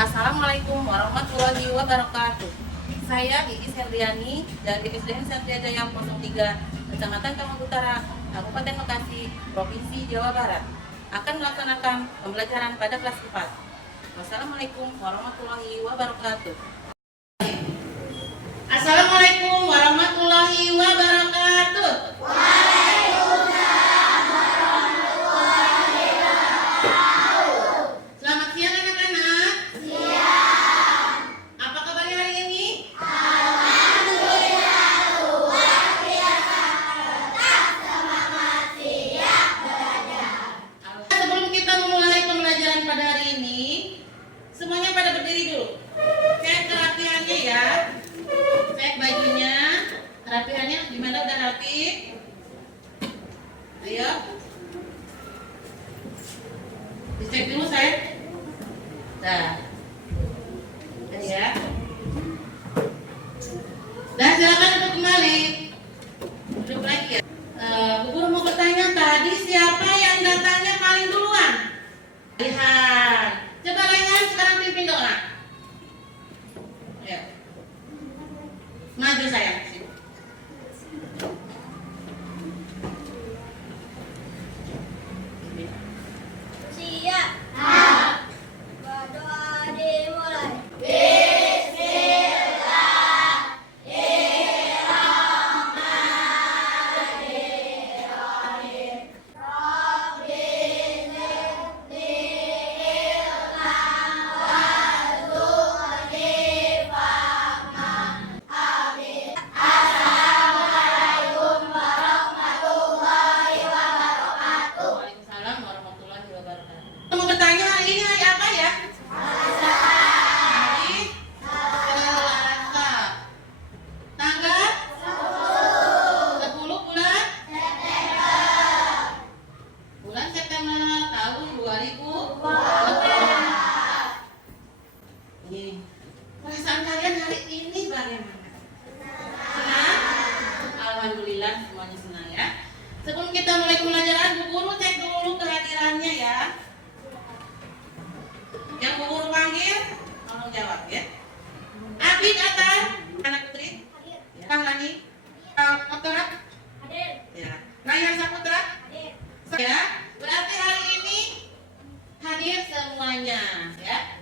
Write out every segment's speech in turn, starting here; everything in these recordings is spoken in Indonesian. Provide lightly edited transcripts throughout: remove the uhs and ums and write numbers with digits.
Assalamualaikum warahmatullahi wabarakatuh. Saya Iis Herdiani dari SDN Satria Jaya 03, Kecamatan Kamang Utara, Kabupaten Bekasi, Provinsi Jawa Barat, akan melaksanakan pembelajaran pada kelas 4. Wassalamualaikum warahmatullahi wabarakatuh. Assalamualaikum warahmatullahi wabarakatuh. Selamat siang anak-anak. Apa kabarnya hari ini? Sebelum kita memulai pembelajaran pada hari ini, semuanya pada berdiri dulu. Cek kerapiannya ya. Cek bajunya, kerapiannya gimana, udah rapi? Ayo. Dicek dulu saya. Nah. Ya. Dan silakan untuk kembali. Duduk lagi ya. Bu Guru mau bertanya, tadi siapa yang datanya paling duluan? Lihat. Coba Rayhan sekarang pimpin dong, nak. Ya. Maju saya. Siap. Berdoa dimulai. Waalaikumsalam warahmatullahi wabarakatuh. Mau bertanya, hari ini hari apa ya? Hari Selasa. Tanggal 10 bulan September tahun 2020. Nih, perasaan kalian hari ini bagaimana? Senang? Alhamdulillah semuanya senang ya. Sebelum kita mulai pembelajaran, Bu Guru cek dulu kehadirannya ya. Yang Bu Guru panggil, tolong jawab ya. Abid Atar, anak putri. Pahlani, Putra. Ya. Rayhan Saputra. Ya. Berarti hari ini hadir semuanya ya.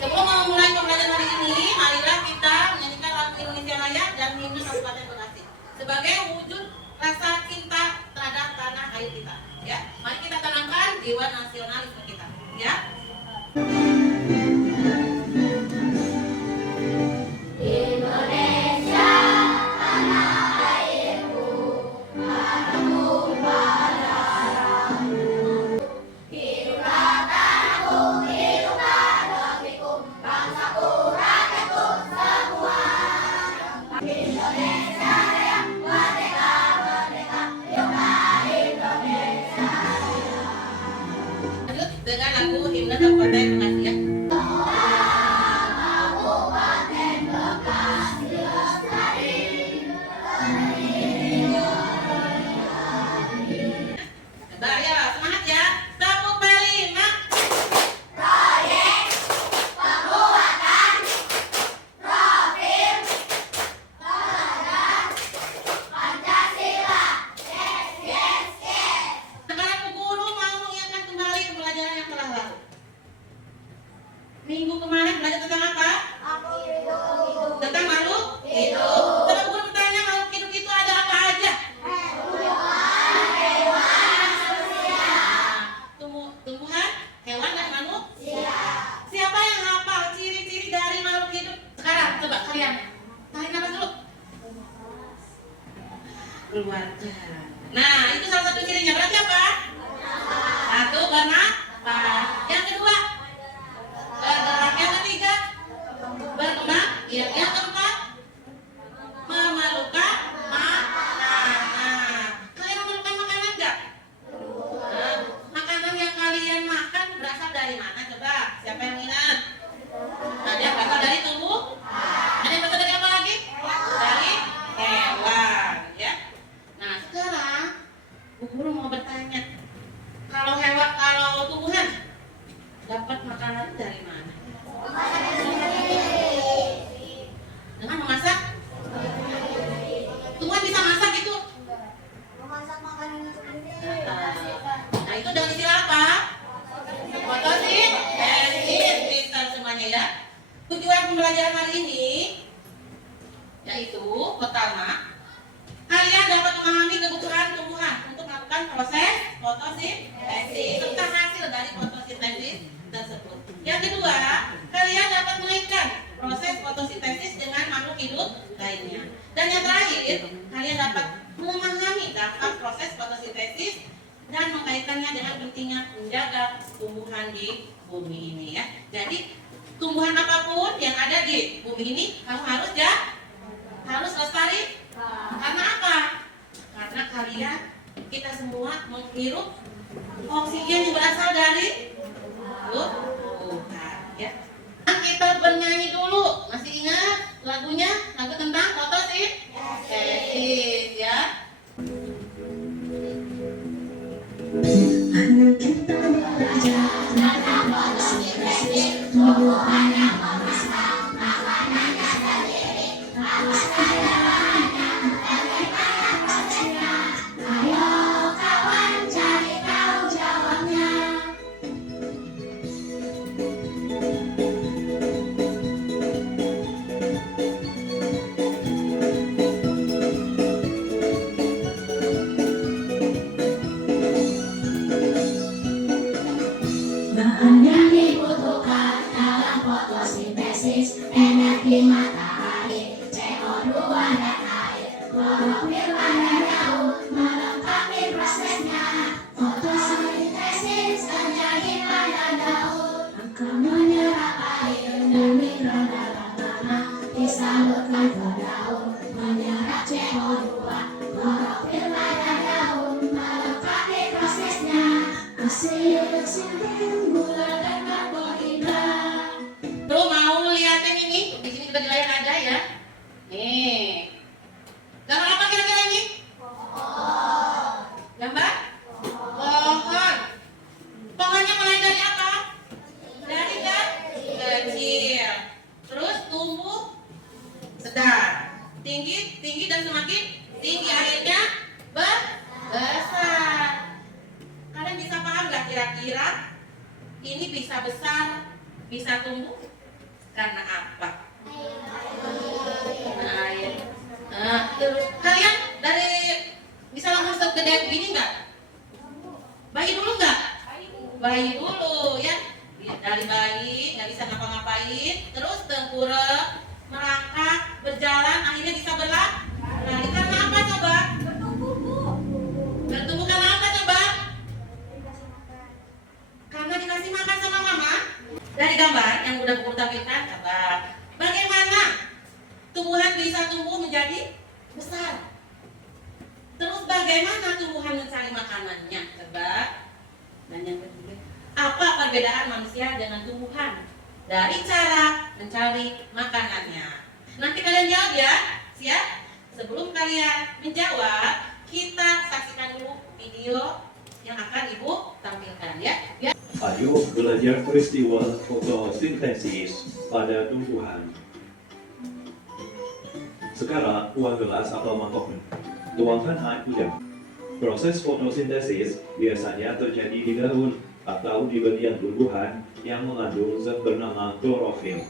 Sebelum memulai pembelajaran hari ini, marilah kita menyanyikan lagu Indonesia Raya dan himne Kabupaten Bekasi sebagai wujud rasa cinta terhadap tanah air kita. Ya, mari kita tanamkan jiwa nasionalisme kita. Ya. Indonesia, tanah airku, tanahku darahku. Hiduplah tanahku, hiduplah negeriku, bangsaku, rakyatku semua. Indonesia Raya, merdeka, merdeka, hiduplah Indonesia Raya. Lanjut dengan lagu himne Kabupaten Bekasi ya. Kabupaten Bekasi lestari. Coba ya, semangat ya. Tepuk balik, Mak. Proyek penguatan profil olahraga Pancasila. Yes, yes, yes. Sekarang Bu Guru mau mengingatkan kembali pembelajaran yang telah lalu. Minggu kemarin belajar tentang apa? Aku hidup. Tentang makhluk Hidup. Sekarang Bu Guru bertanya, makhluk hidup itu ada apa aja? Tumbuhan, hewan, dan manusia. Siapa yang hafal ciri-ciri dari makhluk hidup? Sekarang coba kalian tarik nafas dulu. Keluarga. Nah, itu salah satu cirinya. Berarti apa? Satu, bernafas. Yang kedua, bergerak. Yang ketiga, berkembang. Yang keempat, memerlukan makanan. Kalian memerlukan makanan nggak? Nah, makanan yang kalian makan berasal dari mana? Coba, siapa yang ingat? Ada yang berasal dari tubuh? Ada yang berasal dari apa lagi? Dari hewan, ya. Nah, sekarang Bu Guru mau bertanya, kalau tumbuhan dapat makanan dari mana? Dengan memasak? Tumbuhan bisa masak itu? Memasak makanan itu sendiri. Nah itu dengan istilah apa? Fotosintesis. Pintar semuanya ya. Tujuan pembelajaran hari ini yaitu pertama, kalian dapat memahami kebutuhan tumbuhan untuk melakukan proses fotosintesis serta hasil dari fotosintesis tersebut. Yang kedua, kalian dapat mengaitkan proses fotosintesis dengan makhluk hidup lainnya. Dan yang terakhir, kalian dapat memahami dampak proses fotosintesis dan mengaitkannya dengan pentingnya menjaga tumbuhan di bumi ini ya. Jadi tumbuhan apapun yang ada di bumi ini kamu harus lestari. Karena apa? Karena kalian, kita semua menghirup oksigen yang berasal dari Tuhan ya. Nah, kita bernyanyi dulu. Masih ingat lagunya? Lagu tentang fotosintesis ya. Ayo kita belajar tentang fotosintesis. Tumbuhan yang memasak makanannya sendiri. Apa saja bahannya, bagaimana prosesnya? Ayo kawan cari tahu jawabnya. Bahan yang dibutuhkan dalam fotosintesis: energi matahari, CO2 dan air, klorofil pada daun melengkapi prosesnya. Fotosintesis terjadi pada daun akan menyerap air dan mineral dalam tanah, disalurkan ke daun, menyerap CO2. Klorofil pada daun melengkapi prosesnya. Asetilsin, gula dan karbohidrat. Bro, mau liatin ini? Di sini kita di layar ada ya. Nih. Gambar apa kira-kira ini? Gambar? Pohon. Pohonnya mulai dari apa? Dari kecil. Terus tumbuh sedang. Tinggi dan semakin tinggi, akhirnya besar. Kalian bisa paham gak kira-kira ini bisa besar, bisa tumbuh karena apa? Karena air. Nah, terus kalian dari bisa langsung segede begini nggak? Bayi dulu nggak? Bayi dulu ya. Dari bayi nggak bisa ngapa-ngapain, terus tengkurap, merangkak, berjalan, akhirnya bisa berlari. Karena apa coba? Bertumbuh karena apa coba? Karena dikasih makan sama mama. Dari gambar yang udah Guru tampilkan, coba bagaimana tumbuhan bisa tumbuh menjadi besar? Terus bagaimana tumbuhan mencari makanannya? Coba. Dan yang ketiga, apa perbedaan manusia dengan tumbuhan dari cara mencari makanannya? Nanti kalian jawab ya. Siap? Sebelum kalian menjawab, kita saksikan dulu video yang akan Ibu tampilkan ya. Ayo belajar peristiwa fotosintesis pada tumbuhan. Sekarang uang gelas atau mangkok. Tuangkan air hujan. Proses fotosintesis biasanya terjadi di daun atau di bagian tumbuhan yang mengandung zat bernama klorofil.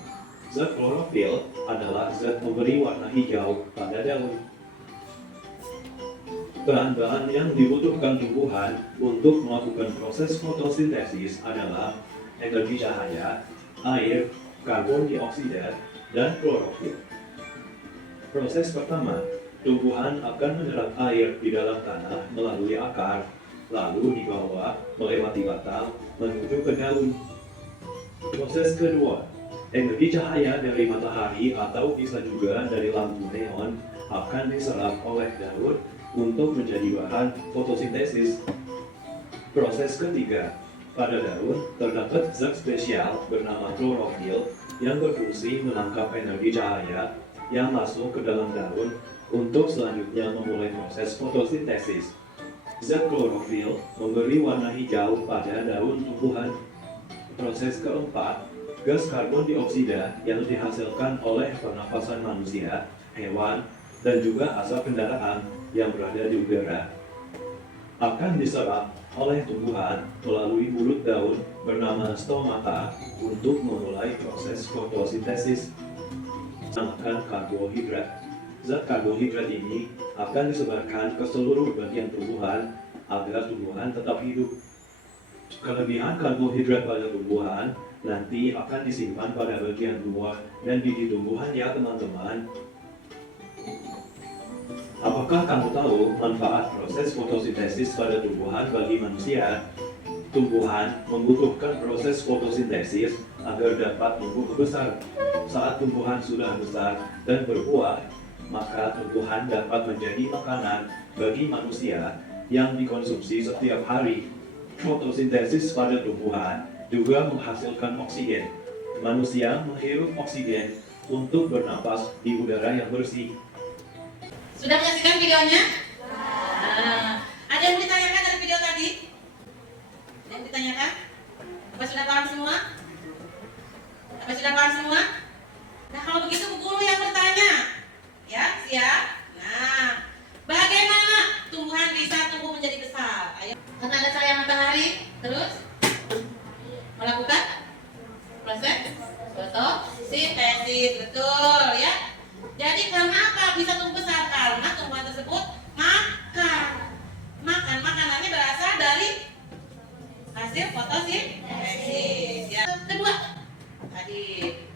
Zat klorofil adalah zat memberi warna hijau pada daun. Bahan-bahan yang dibutuhkan tumbuhan untuk melakukan proses fotosintesis adalah energi cahaya, air, karbon dioksida, dan klorofil. Proses pertama, tumbuhan akan menyerap air di dalam tanah melalui akar, lalu dibawa melewati batang menuju ke daun. Proses kedua, energi cahaya dari matahari atau bisa juga dari lampu neon akan diserap oleh daun untuk menjadi bahan fotosintesis. Proses ketiga, pada daun terdapat zat spesial bernama klorofil yang berfungsi menangkap energi cahaya yang masuk ke dalam daun untuk selanjutnya memulai proses fotosintesis. Zat klorofil memberi warna hijau pada daun tumbuhan. Proses keempat, gas karbon dioksida yang dihasilkan oleh pernapasan manusia, hewan, dan juga asap kendaraan yang berada di udara akan diserap oleh tumbuhan melalui mulut daun bernama stomata untuk memulai proses fotosintesis. Makan karbohidrat. Zat karbohidrat ini akan disebarkan ke seluruh bagian tumbuhan agar tumbuhan tetap hidup. Kelebihan karbohidrat pada tumbuhan nanti akan disimpan pada bagian luar dan biji tumbuhan ya teman-teman. Apakah kamu tahu manfaat proses fotosintesis pada tumbuhan bagi manusia? Tumbuhan membutuhkan proses fotosintesis agar dapat tumbuh besar. Saat tumbuhan sudah besar dan berbuah, maka tumbuhan dapat menjadi makanan bagi manusia yang dikonsumsi setiap hari. Fotosintesis pada tumbuhan juga menghasilkan oksigen. Manusia menghirup oksigen untuk bernapas di udara yang bersih. Sudah menyaksikan videonya? Ada yang ditanyakan dari video tadi? Ada yang ditanyakan? Apa sudah paham semua? Apa sudah paham semua? Nah, kalau begitu guru yang bertanya. Ya, siap? Nah, bagaimana tumbuhan bisa tumbuh menjadi besar? Ayo. Karena ada cahaya matahari, terus melakukan proses fotosintesis, betul ya. Jadi karena apa bisa tumbuh besar? Karena tumbuhan tersebut makan makanannya berasal dari hasil fotosintesis. Ya. Kedua, tadi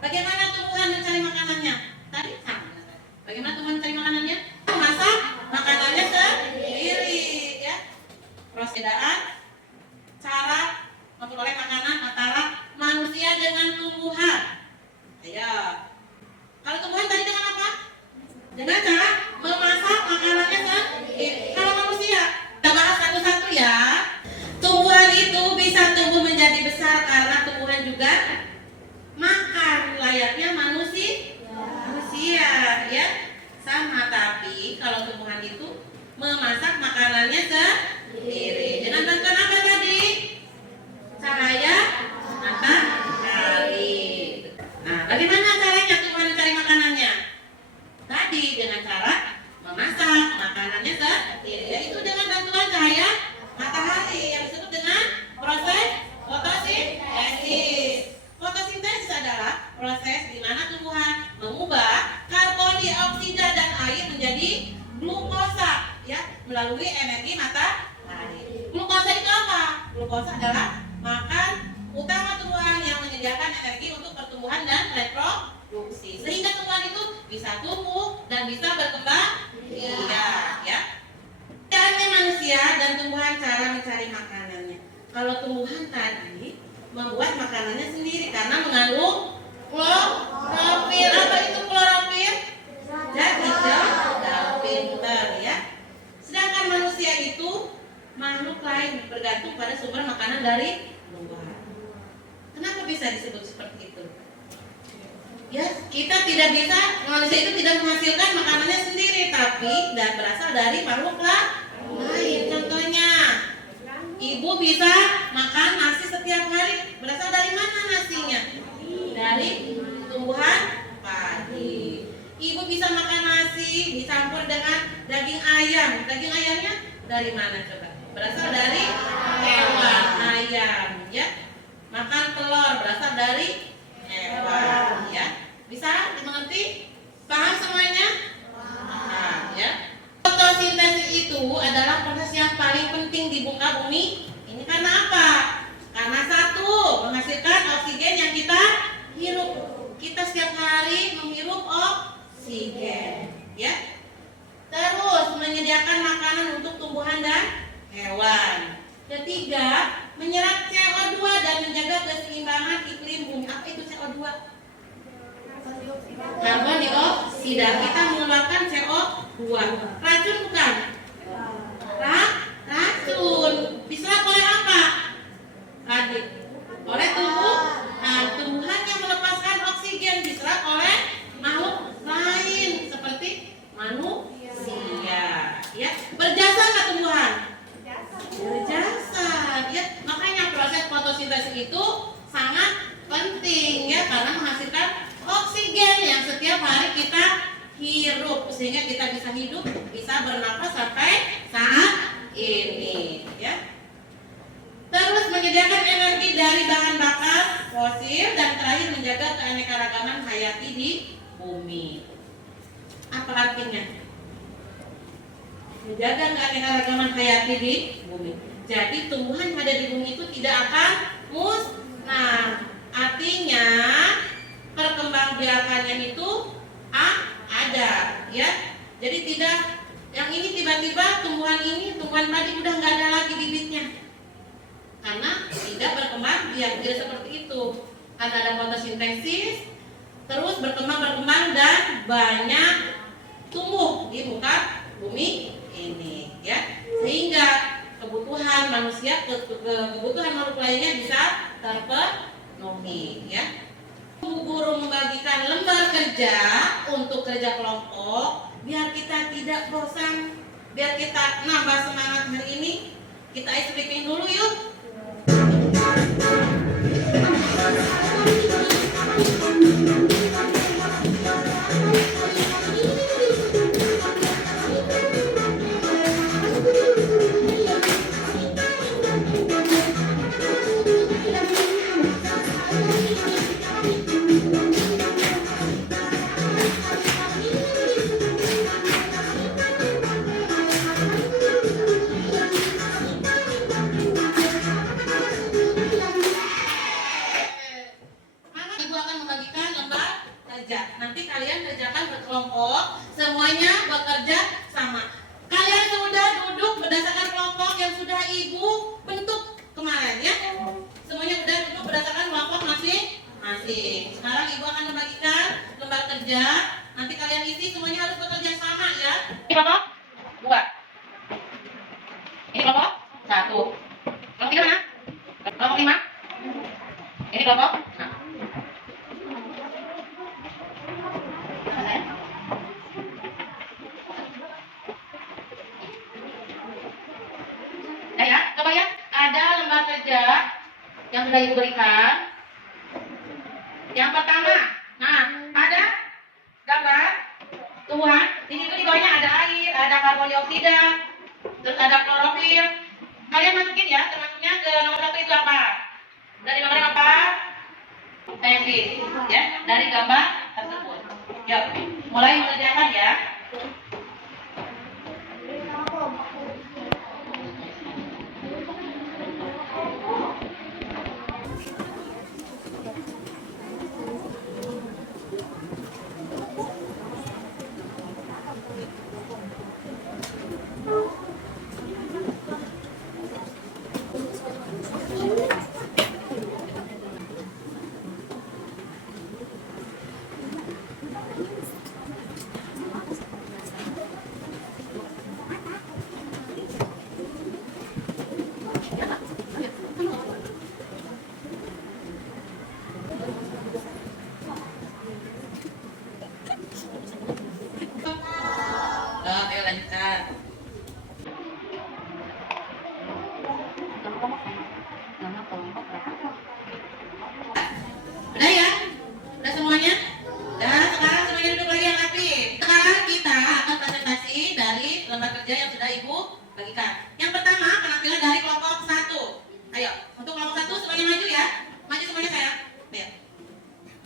bagaimana tumbuhan mencari makanannya? Tadi sama. Bagaimana tumbuhan mencari makanannya? Memasak makanannya sendiri, ya. Perbedaan cara memperoleh makanan antara manusia dengan tumbuhan. Ayo. Kalau tumbuhan tadi dengan apa? Dengan cara memasak makanannya sendiri. Kalau manusia, kita bahas satu-satu ya. Tumbuhan itu bisa tumbuh menjadi besar karena tumbuhan juga makan layaknya manusia, ya. Sama, tapi kalau tumbuhan itu memasak makanannya sendiri. Dengan bantuan apa tadi? Cahaya matahari. Nah, bagaimana caranya tumbuhan mencari makanannya? Tadi dengan cara memasak makanannya sendiri, yaitu dengan bantuan cahaya matahari yang disebut dengan proses fotosintesis. Fotosintesis adalah proses di mana tumbuhan mengubah karbon dioksida dan air menjadi glukosa, ya, melalui energi matahari. Glukosa itu apa? Glukosa adalah makan utama tumbuhan yang menyediakan energi untuk pertumbuhan dan reproduksi, sehingga tumbuhan itu bisa tumbuh dan bisa berkembang. Iya, ya. Caranya manusia dan tumbuhan cara mencari makanannya. Kalau tumbuhan tadi membuat makanannya sendiri karena mengandung klorofil. Apa itu klorofil? Jadi daun pinter, ya. Sedangkan manusia itu makhluk lain bergantung pada sumber makanan dari tumbuhan. Kenapa bisa disebut seperti itu? Ya, kita tidak bisa, manusia itu tidak menghasilkan makanannya sendiri, tapi dan berasal dari makhluk lain. Contohnya, ibu bisa makan nasi setiap hari. Berasal dari mana nasinya? Dari tumbuhan padi. Ibu bisa makan nasi dicampur dengan daging ayam. Daging ayamnya dari mana coba? Berasal dari hewan ayam, ya. Makan telur berasal dari hewan, ya. Bisa dimengerti? Paham semuanya? Paham, ya. Fotosintesis itu adalah proses yang paling penting di muka bumi. Ini karena apa? Karena satu, menghasilkan oksigen yang kita hirup. Kita setiap hari menghirup oksigen, ya. Terus menyediakan makanan untuk tumbuhan dan hewan. Ketiga, menyerap CO2 dan menjaga keseimbangan iklim bumi. Apa itu CO2? Karbon dioksida. Kita mengeluarkan CO2. Racun bukan? Racun. Diserap oleh apa? Tadi. Oleh tumbuh. Nah, tumbuhan yang melepaskan oksigen diserap oleh makhluk lain seperti manusia. Ya, berjasa nggak tumbuhan? Berjasa. Ya, makanya proses fotosintesis itu sangat penting ya, karena menghasilkan oksigen yang setiap hari kita hirup sehingga kita bisa hidup, bisa bernapas sampai saat ini ya. Terus menyediakan energi dari bahan bakar fosil, dan terakhir menjaga keanekaragaman hayati di bumi. Apa artinya? Menjaga keanekaragaman hayati di bumi. Jadi tumbuhan yang ada di bumi itu tidak akan musnah. Artinya perkembangbiakannya itu ada ya. Jadi tidak yang ini tiba-tiba tumbuhan padi udah nggak ada lagi bibitnya, karena tidak berkembang biak, tidak seperti itu. Karena ada fotosintesis, terus berkembang dan banyak tumbuh di muka bumi ini ya, sehingga kebutuhan manusia, kebutuhan makhluk lainnya bisa terpenuhi ya. Guru membagikan lembar kerja untuk kerja kelompok biar kita tidak bosan, biar kita nambah semangat hari ini. Kita ice breaking dulu yuk. Nanti kalian kerjakan berkelompok, semuanya bekerja sama. Kalian sudah duduk berdasarkan kelompok yang sudah ibu bentuk kemarin ya. Semuanya sudah duduk berdasarkan kelompok masing-masing. Sekarang ibu akan membagikan lembar kerja. Nanti kalian isi, semuanya harus bekerja sama ya. Ini kelompok 2. Ini kelompok 1. Kelompok 3 mana? Kelompok 5. Ini kelompok 6. Coba ya, ada lembar kerja yang sudah ibu berikan. Yang pertama, nah ada gambar tumbuhan. Di situ di bawahnya ada air, ada karbon dioksida, terus ada klorofil. Kalian masukin ya, termasuknya ke nomor 1 itu apa? Dari nomor apa? Tesis, ya, dari gambar tersebut. Yuk, mulai mengerjakan ya. Ayo lanjutkan. Udah ya? Udah semuanya? Dan sekarang semuanya duduk lagi yang rapi. Sekarang kita akan presentasi dari lembar kerja yang sudah ibu bagikan. Yang pertama, penampilan dari kelompok 1. Ayo, untuk kelompok 1 semuanya maju ya. Maju semuanya sayang. Ayo.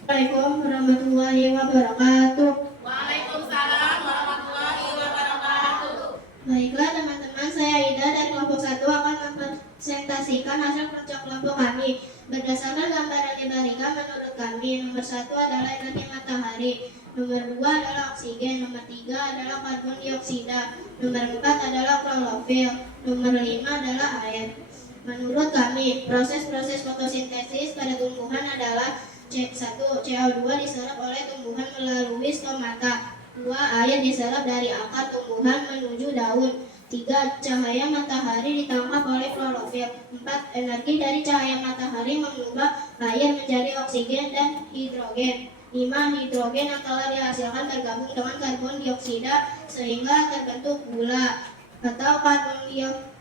Assalamualaikum warahmatullahi wabarakatuh. Waalaikumsalam warahmatullahi wabarakatuh. Baiklah teman-teman, saya Ida dari kelompok 1 akan mempresentasikan hasil kerja kelompok kami. Berdasarkan gambar yang diberikan menurut kami, nomor 1 adalah energi matahari, nomor 2 adalah oksigen, nomor 3 adalah karbon dioksida, nomor 4 adalah klorofil, nomor 5 adalah air. Menurut kami, proses-proses fotosintesis pada tumbuhan adalah C1, CO2 diserap oleh tumbuhan melalui stomata. 2. Air diserap dari akar tumbuhan menuju daun. 3. Cahaya matahari ditangkap oleh klorofil. 4. Energi dari cahaya matahari mengubah air menjadi oksigen dan hidrogen. 5. Hidrogen yang telah dihasilkan bergabung dengan karbon dioksida sehingga terbentuk gula atau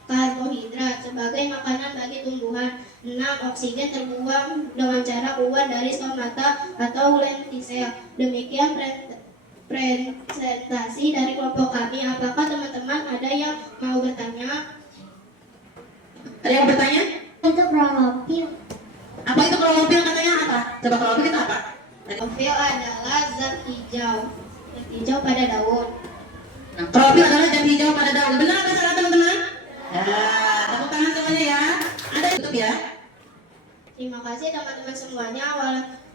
karbohidrat sebagai makanan bagi tumbuhan. 6. Oksigen terbuang dengan cara keluar dari stomata atau lentisel. Demikian presentasi dari kelompok kami. Apakah teman-teman ada yang mau bertanya? Ada yang bertanya? Itu klorofil. Apa itu klorofil katanya apa? Coba klorofil itu apa? Klorofil adalah zat hijau pada daun. Nah, klorofil adalah zat hijau pada daun. Benar atau salah teman-teman? Nah, tepuk tangan semuanya ya. Ada yang tutup ya. Terima kasih teman-teman semuanya.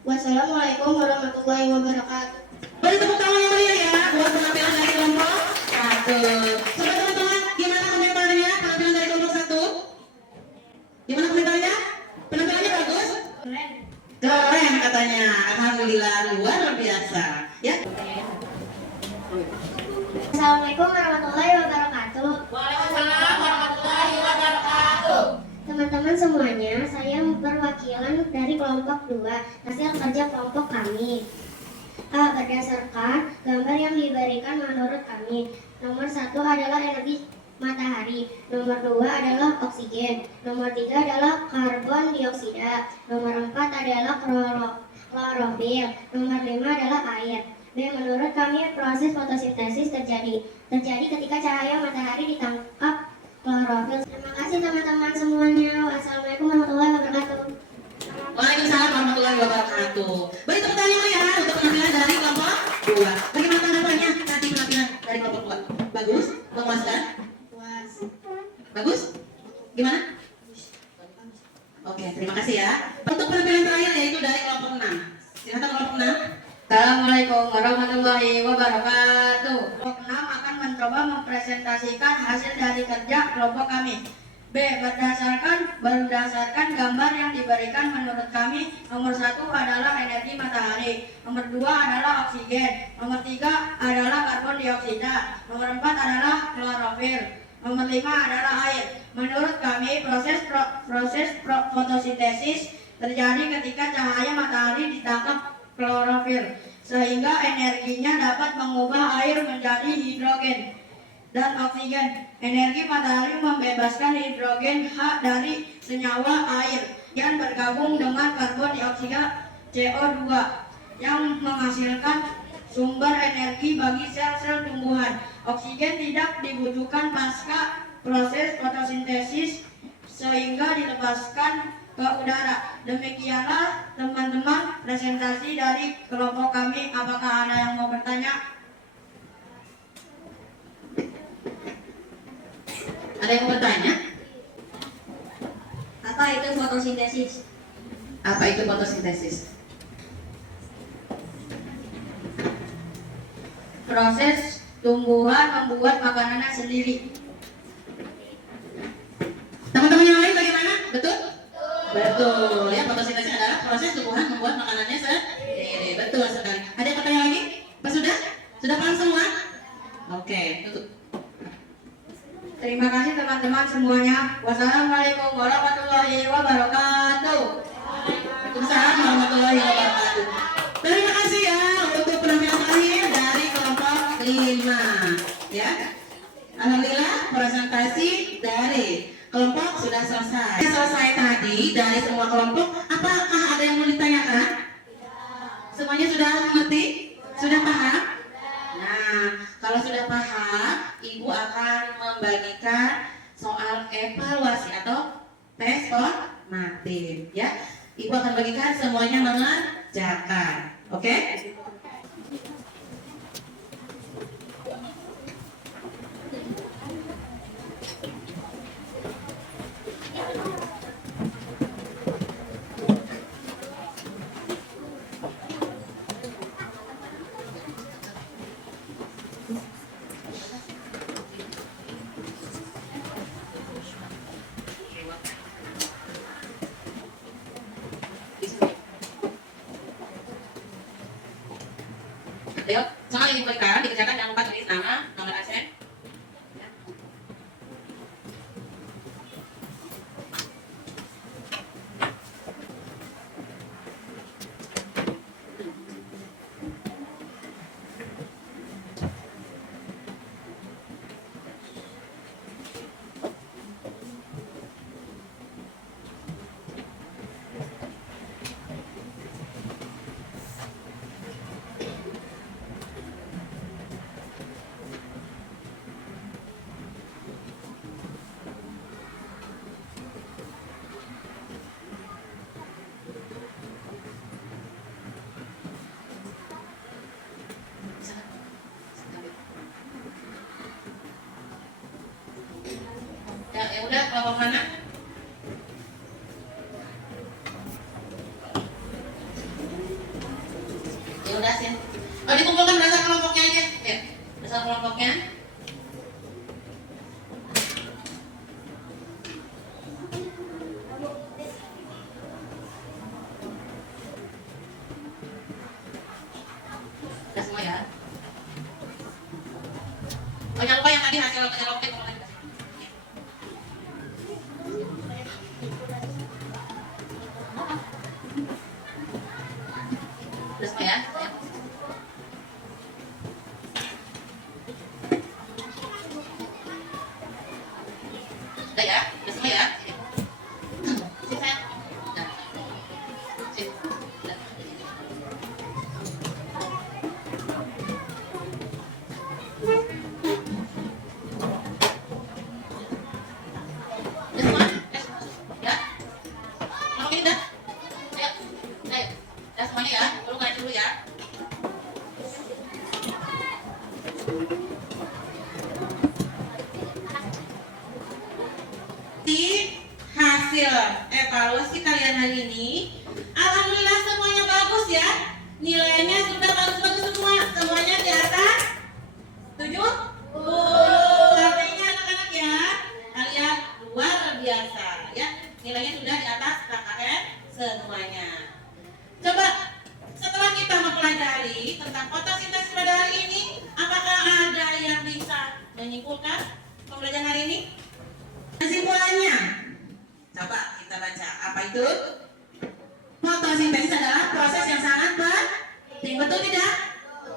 Wassalamualaikum warahmatullahi wabarakatuh. Beri tepuk tangan yang meriah ya buat penampilan dari kelompok 1. Coba teman-teman, gimana komentarnya penampilan dari kelompok 1? Gimana komentarnya? Penampilannya bagus? Keren katanya. Alhamdulillah, luar biasa. Ya. Assalamualaikum warahmatullahi wabarakatuh. Waalaikumsalam warahmatullahi wabarakatuh. Teman-teman semuanya, saya perwakilan dari kelompok 2, hasil kerja kelompok kami. A. Berdasarkan gambar yang diberikan menurut kami, nomor 1 adalah energi matahari, nomor 2 adalah oksigen, nomor 3 adalah karbon dioksida, nomor 4 adalah klorofil, nomor 5 adalah air. B. Menurut kami, proses fotosintesis terjadi ketika cahaya matahari ditangkap klorofil. Terima kasih teman-teman semuanya. Wassalamualaikum warahmatullahi wabarakatuh. Waalaikumsalam warahmatullahi wabarakatuh. Beri tepuk tangan ya untuk penampilan dari kelompok 2. Bagaimana tanggapannya nanti penampilan dari kelompok 2? Bagus? Memuaskan? Puas. Bagus? Gimana? Oke, terima kasih ya. Untuk penampilan terakhir yaitu dari kelompok 6. Silakan kelompok 6. Assalamualaikum warahmatullahi wabarakatuh. Kelompok 6 akan mencoba mempresentasikan hasil dari kerja kelompok kami. B. Berdasarkan gambar yang diberikan menurut kami, nomor 1 adalah energi matahari, nomor 2 adalah oksigen, nomor 3 adalah karbon dioksida, nomor 4 adalah klorofil, nomor 5 adalah air. Menurut kami, proses fotosintesis terjadi ketika cahaya matahari ditangkap klorofil, sehingga energinya dapat mengubah air menjadi hidrogen dan oksigen. Energi matahari membebaskan hidrogen H dari senyawa air yang bergabung dengan karbon dioksida CO2 yang menghasilkan sumber energi bagi sel-sel tumbuhan. Oksigen tidak dibutuhkan pasca proses fotosintesis sehingga dilepaskan ke udara. Demikianlah teman-teman presentasi dari kelompok kami. Apakah ada yang mau bertanya? Ada yang mau bertanya? Apa itu fotosintesis? Apa itu fotosintesis? Proses tumbuhan membuat makanannya sendiri. Teman-teman yang lain bagaimana? Betul? Betul. Ya, fotosintesis adalah proses tumbuhan membuat makanannya sendiri. Betul sekali. Ada yang bertanya lagi? Apa sudah? Sudah paham semua? Oke, tutup. Terima kasih teman-teman semuanya. Wassalamualaikum warahmatullahi wabarakatuh. Waalaikumsalam warahmatullahi wabarakatuh. Terima kasih ya untuk penampilan terakhir dari kelompok 5. Ya. Alhamdulillah presentasi dari kelompok sudah selesai. Selesai tadi dari semua kelompok. Apakah ada yang mau ditanyakan? Semuanya sudah mengerti? Sudah paham? Nah, kalau sudah paham, Ibu akan membagikan soal evaluasi atau tes formatif ya. Ibu akan bagikan semuanya mengerjakan. Oke? Ayo, soal yang diberikan dikerjakan, jangan lupa tulis nama, nomor absen. Udah kelompok mana? Ya udah sih. Oh, dikumpulkan berdasarkan kelompoknya aja. Ya, berdasarkan kelompoknya. Udah semua ya. Oh, jangan lupa yang tadi hasil kelompoknya kalau tadi kasih. Udah semua ya. Udah ya, udah semua ya. Sip, sayang. Udah. Sip. Udah. Udah semua? Ya? Kelompok ini udah? Ayo. Ayo. Udah semuanya ya. Dulu ngaji dulu ya. Di hasil evaluasi kalian hari ini, alhamdulillah semuanya bagus ya. Nilainya sudah bagus-bagus semua. Semuanya di atas 7. Artinya anak-anak ya, kalian luar biasa ya. Nilainya sudah di atas KKN semuanya. Coba setelah kita mempelajari tentang fotosintesis pada hari ini, apakah ada yang bisa menyimpulkan pembelajaran hari ini? Kesimpulannya, coba kita baca. Apa itu? Fotosintesis adalah proses yang sangat penting, betul tidak?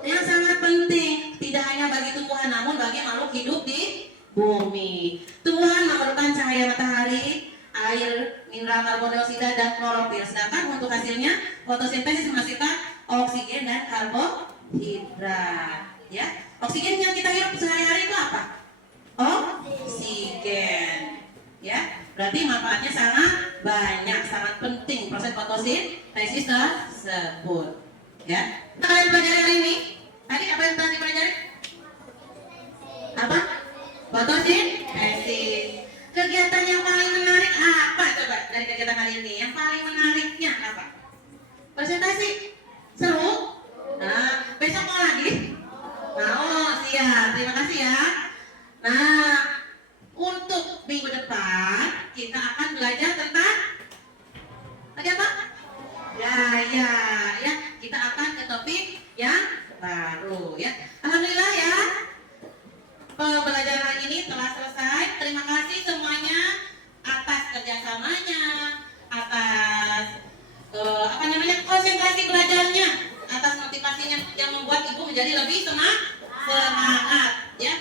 Yang sangat penting, tidak hanya bagi tumbuhan namun bagi makhluk hidup di bumi. Tumbuhan memerlukan cahaya matahari, air, mineral karbon dioksida dan klorofil. Sedangkan untuk hasilnya fotosintesis menghasilkan oksigen dan karbohidrat. Ya, oksigen yang kita hirup sehari-hari itu apa? Oksigen. Ya, berarti manfaatnya sangat banyak, sangat penting proses fotosintesis tersebut. Ya, kalian pelajari hari ini? Tadi apa yang tadi pelajari? Apa? Fotosintesis. Kegiatan yang paling menarik apa coba dari kegiatan hari ini? Yang paling menariknya apa? Presentasi. Seru? Nah, besok mau lagi? Mau, siap. Terima kasih ya. Nah, untuk minggu depan kita akan belajar tentang tadi apa? Ya. Kita akan ke topik yang baru ya. Alhamdulillah ya. Pembelajaran hari ini telah selesai. Terima kasih semuanya atas kerjasamanya, atas konsentrasi belajarnya, atas motivasinya yang membuat ibu menjadi lebih semangat ya.